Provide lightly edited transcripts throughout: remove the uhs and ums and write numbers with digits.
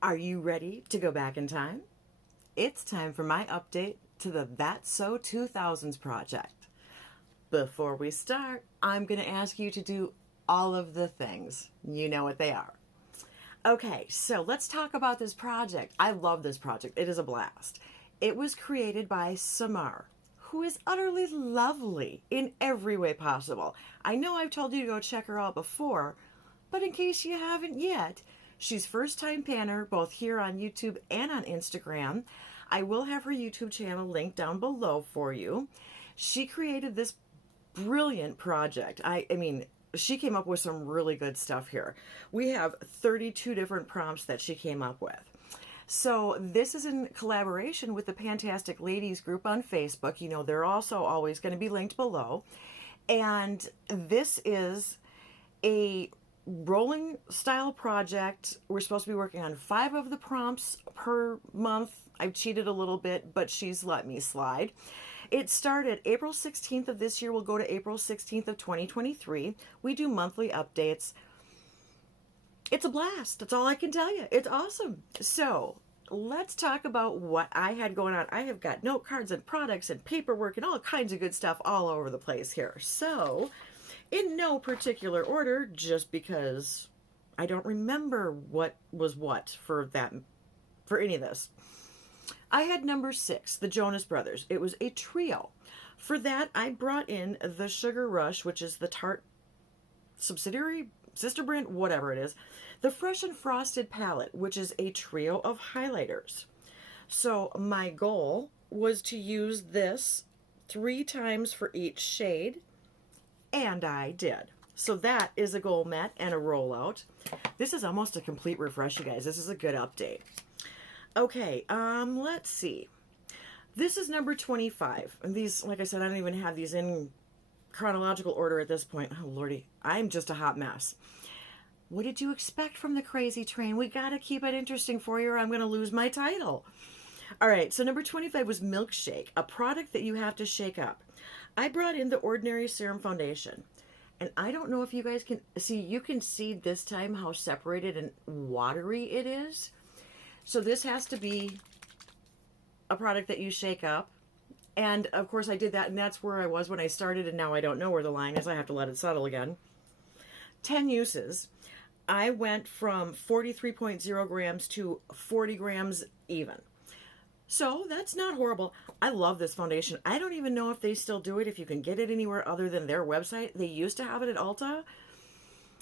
Are you ready to go back in time? It's time for my update to the That's So 2000's project. Before we start, I'm going to ask you to do all of the things. You know what they are. Okay, so let's talk about this project. I love this project. It is a blast. It was created by Samar, who is utterly lovely in every way possible. I know I've told you to go check her out before, but in case you haven't yet, she's first time panner both here on YouTube and on Instagram. I will have her YouTube channel linked down below for you. She created this brilliant project. I mean, she came up with some really good stuff here. We have 32 different prompts that she came up with. So this is in collaboration with the Fantastic Ladies group on Facebook. You know, they're also always going to be linked below. And this is a rolling style project. We're supposed to be working on 5 of the prompts per month. I've cheated a little bit, but she's let me slide. It started April 16th of this year. We'll go to April 16th of 2023. We do monthly updates. It's a blast. That's all I can tell you. It's awesome. So let's talk about what I had going on. I have got note cards and products and paperwork and all kinds of good stuff all over the place here. So in no particular order, just because I don't remember what was what for any of this. I had number 6, the Jonas Brothers. It was a trio. For that, I brought in the Sugar Rush, which is the Tarte subsidiary, sister brand, whatever it is. The Fresh and Frosted palette, which is a trio of highlighters. So my goal was to use this 3 times for each shade, and I did. So that is a goal met and a rollout. This is almost a complete refresh, you guys. This is a good update. Okay, let's see. This is number 25. And these, like I said, I don't even have these in chronological order at this point. Oh, Lordy, I'm just a hot mess. What did you expect from the crazy train? We got to keep it interesting for you or I'm going to lose my title. All right, so number 25 was Milkshake, a product that you have to shake up. I brought in the Ordinary Serum Foundation. And I don't know if you guys can see, you can see this time how separated and watery it is. So this has to be a product that you shake up. And of course I did that, and that's where I was when I started, and now I don't know where the line is. I have to let it settle again. 10 uses. I went from 43.0 grams to 40 grams even. So that's not horrible. I love this foundation. I don't even know if they still do it, if you can get it anywhere other than their website. They used to have it at Ulta.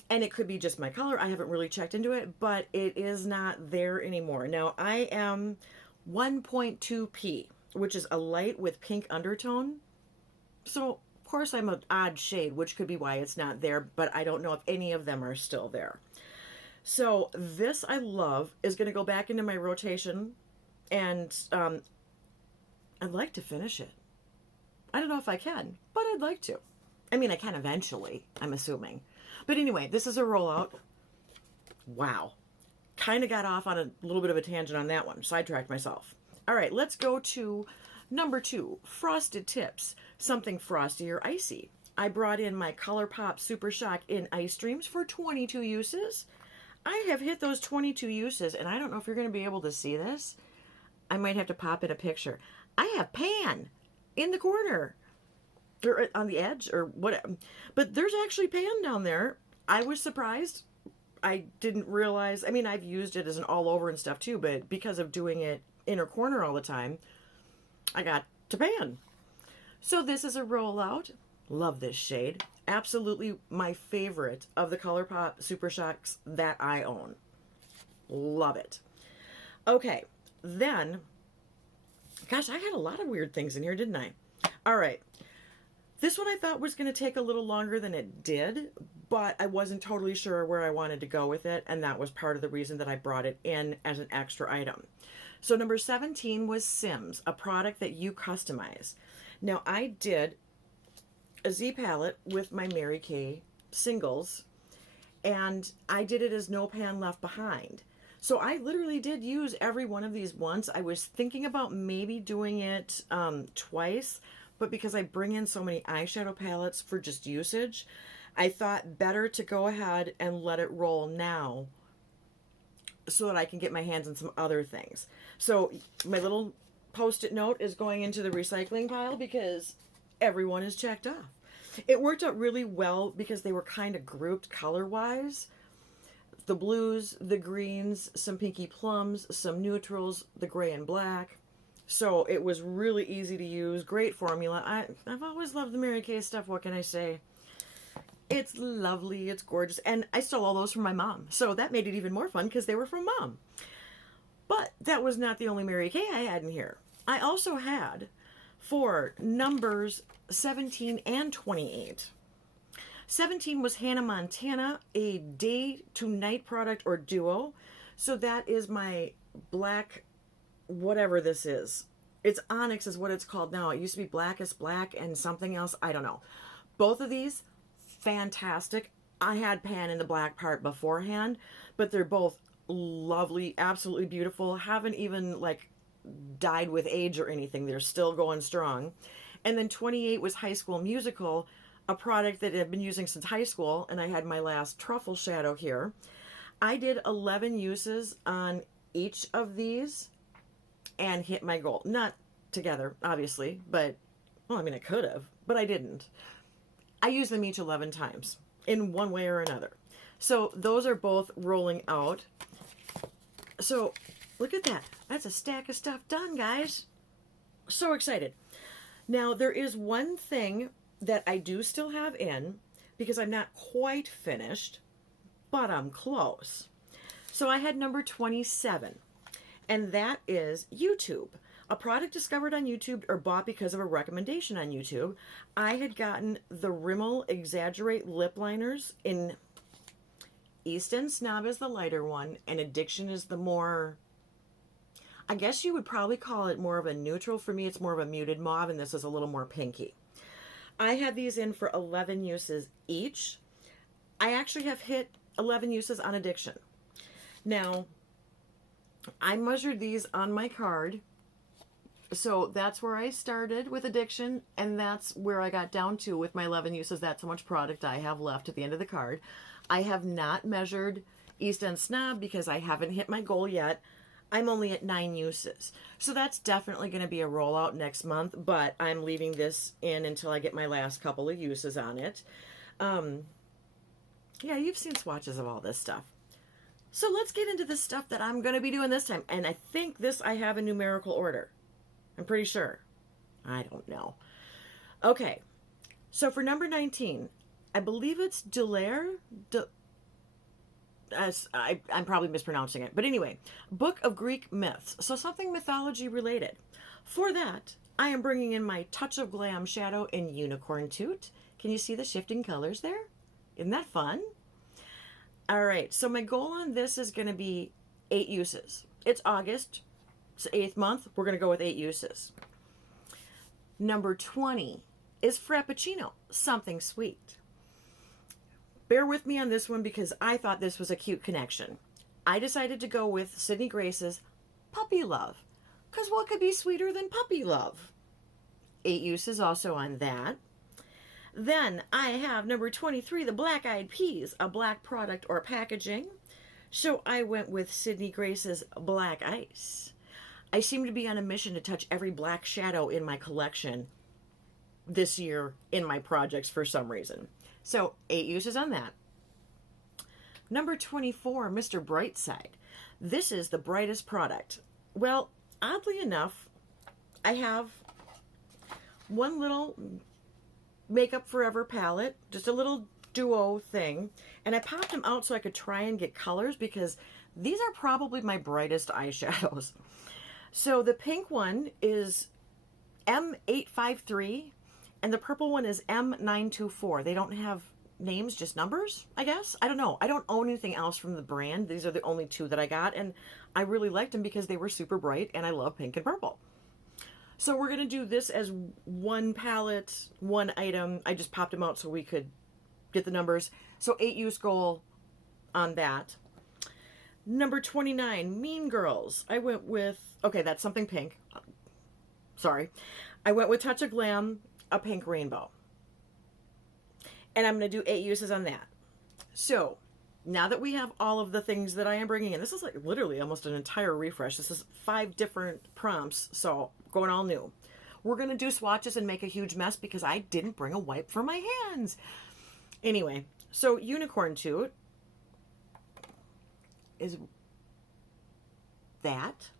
And it could be just my color. I haven't really checked into it, but it is not there anymore. Now, I am 1.2p, which is a light with pink undertone. So, of course, I'm an odd shade, which could be why it's not there, but I don't know if any of them are still there. So, this I love is going to go back into my rotation, and I'd like to finish it. I don't know if I can, but I'd like to. I mean, I can eventually, I'm assuming. But anyway, this is a rollout. Wow. Kind of got off on a little bit of a tangent on that one. Sidetracked myself. All right, let's go to number 2, Frosted Tips. Something frosty or icy. I brought in my ColourPop Super Shock in Ice Dreams for 22 uses. I have hit those 22 uses, and I don't know if you're going to be able to see this. I might have to pop in a picture. I have pan in the corner. Or on the edge or whatever, but there's actually pan down there. I was surprised. I didn't realize. I mean, I've used it as an all over and stuff too, but because of doing it inner corner all the time, I got to pan. So this is a rollout. Love this shade. Absolutely my favorite of the ColourPop Super Shocks that I own. Love it. Okay, then, gosh, I had a lot of weird things in here, didn't I? All right. This one I thought was going to take a little longer than it did, but I wasn't totally sure where I wanted to go with it, and that was part of the reason that I brought it in as an extra item. So number 17 was Sims, a product that you customize. Now I did a Z palette with my Mary Kay singles, and I did it as No Pan Left Behind. So I literally did use every one of these once. I was thinking about maybe doing it twice, but because I bring in so many eyeshadow palettes for just usage, I thought better to go ahead and let it roll now so that I can get my hands on some other things. So my little Post-it note is going into the recycling pile because everyone is checked off. It worked out really well because they were kind of grouped color-wise. The blues, the greens, some pinky plums, some neutrals, the gray and black. So it was really easy to use. Great formula. I've always loved the Mary Kay stuff. What can I say? It's lovely. It's gorgeous. And I stole all those from my mom. So that made it even more fun because they were from Mom. But that was not the only Mary Kay I had in here. I also had for numbers 17 and 28. 17 was Hannah Montana, a day to night product or duo. So that is my black, whatever this is. It's Onyx is what it's called now. It used to be Blackest Black and something else. I don't know. Both of these, fantastic. I had pan in the black part beforehand, but they're both lovely, absolutely beautiful. Haven't even like died with age or anything. They're still going strong. And then 28 was High School Musical, a product that I've been using since high school, and I had my last truffle shadow here. I did 11 uses on each of these and hit my goal. Not together, obviously, but, well, I mean, I could have, but I didn't. I used them each 11 times in one way or another. So those are both rolling out. So look at that. That's a stack of stuff done, guys. So excited. Now, there is one thing that I do still have in because I'm not quite finished, but I'm close. So I had number 27, and that is YouTube. A product discovered on YouTube or bought because of a recommendation on YouTube. I had gotten the Rimmel Exaggerate lip liners in East End Snob is the lighter one, and Addiction is the more, I guess you would probably call it more of a neutral. For me, it's more of a muted mauve, and this is a little more pinky. I had these in for 11 uses each. I actually have hit 11 uses on Addiction. Now, I measured these on my card. So that's where I started with Addiction, and that's where I got down to with my 11 uses. That's how much product I have left at the end of the card. I have not measured East End Snob because I haven't hit my goal yet. I'm only at 9 uses. So that's definitely going to be a rollout next month, but I'm leaving this in until I get my last couple of uses on it. Yeah, you've seen swatches of all this stuff. So let's get into the stuff that I'm going to be doing this time. And I think this I have in numerical order. I'm pretty sure. I don't know. Okay. So for number 19, I believe it's Delaire. I'm probably mispronouncing it. But anyway, Book of Greek Myths. So something mythology related. For that, I am bringing in my Touch of Glam shadow in Unicorn Toot. Can you see the shifting colors there? Isn't that fun? All right, so my goal on this is going to be 8 uses. It's August. It's the 8th month. We're going to go with 8 uses. Number 20 is Frappuccino, Something Sweet. Bear with me on this one because I thought this was a cute connection. I decided to go with Sydney Grace's Puppy Love, because what could be sweeter than puppy love? 8 uses also on that. Then I have number 23, the Black Eyed Peas, a black product or packaging. So I went with Sydney Grace's Black Ice. I seem to be on a mission to touch every black shadow in my collection this year in my projects for some reason. So 8 uses on that. Number 24, Mr. Brightside. This is the brightest product. Well, oddly enough, I have one little Makeup Forever palette, just a little duo thing, and I popped them out so I could try and get colors because these are probably my brightest eyeshadows. So the pink one is M853 and the purple one is M924. They don't have names, just numbers, I guess. I don't know. I don't own anything else from the brand. These are the only 2 that I got, and I really liked them because they were super bright and I love pink and purple. So we're going to do this as one palette, one item. I just popped them out so we could get the numbers. So 8 use goal on that. Number 29, Mean Girls. I went with, okay, that's something pink. Sorry. I went with Touch of Glam, a pink rainbow. And I'm going to do 8 uses on that. So now that we have all of the things that I am bringing in, this is like literally almost an entire refresh. This is 5 different prompts, so going all new. We're going to do swatches and make a huge mess because I didn't bring a wipe for my hands. Anyway, so Unicorn Toot is that.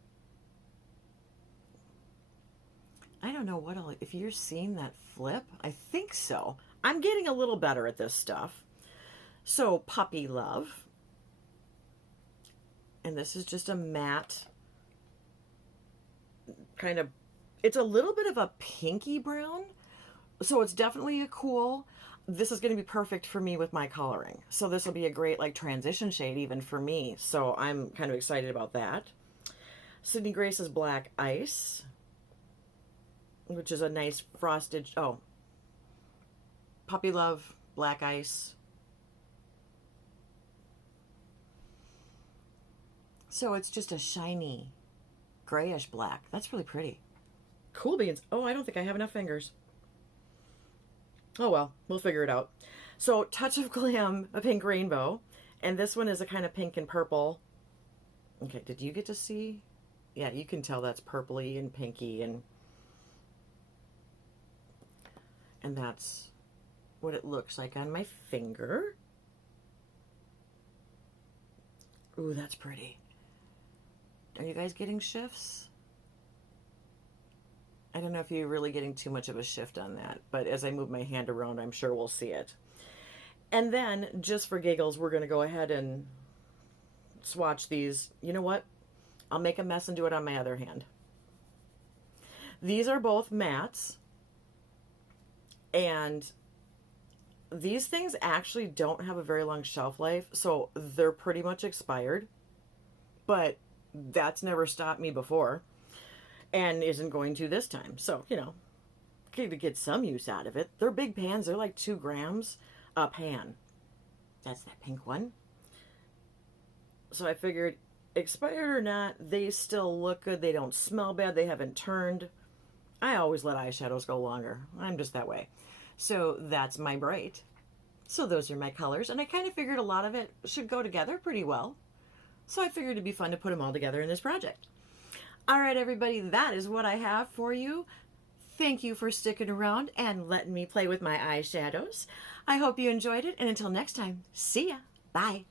I don't know what if you're seeing that flip. I think so. I'm getting a little better at this stuff. So Puppy Love. And this is just a matte kind of, it's a little bit of a pinky brown. So it's definitely a cool. This is going to be perfect for me with my coloring. So this will be a great like transition shade even for me. So I'm kind of excited about that. Sydney Grace's Black Ice, which is a nice frosted, Puppy Love, Black Ice. So it's just a shiny grayish black. That's really pretty. Cool beans. Oh, I don't think I have enough fingers. Oh well, we'll figure it out. So Touch of Glam, a pink rainbow. And this one is a kind of pink and purple. Okay, did you get to see? Yeah, you can tell that's purpley and pinky, and that's what it looks like on my finger. Ooh, that's pretty. Are you guys getting shifts? I don't know if you're really getting too much of a shift on that, but as I move my hand around, I'm sure we'll see it. And then, just for giggles, we're going to go ahead and swatch these. You know what? I'll make a mess and do it on my other hand. These are both mattes, and these things actually don't have a very long shelf life, so they're pretty much expired, but that's never stopped me before and isn't going to this time. So, you know, to get some use out of it. They're big pans. They're like 2 grams a pan. That's that pink one. So I figured, expired or not, they still look good. They don't smell bad. They haven't turned. I always let eyeshadows go longer. I'm just that way. So that's my Bright. So those are my colors. And I kind of figured a lot of it should go together pretty well. So I figured it'd be fun to put them all together in this project. All right, everybody, that is what I have for you. Thank you for sticking around and letting me play with my eyeshadows. I hope you enjoyed it. And until next time, see ya. Bye.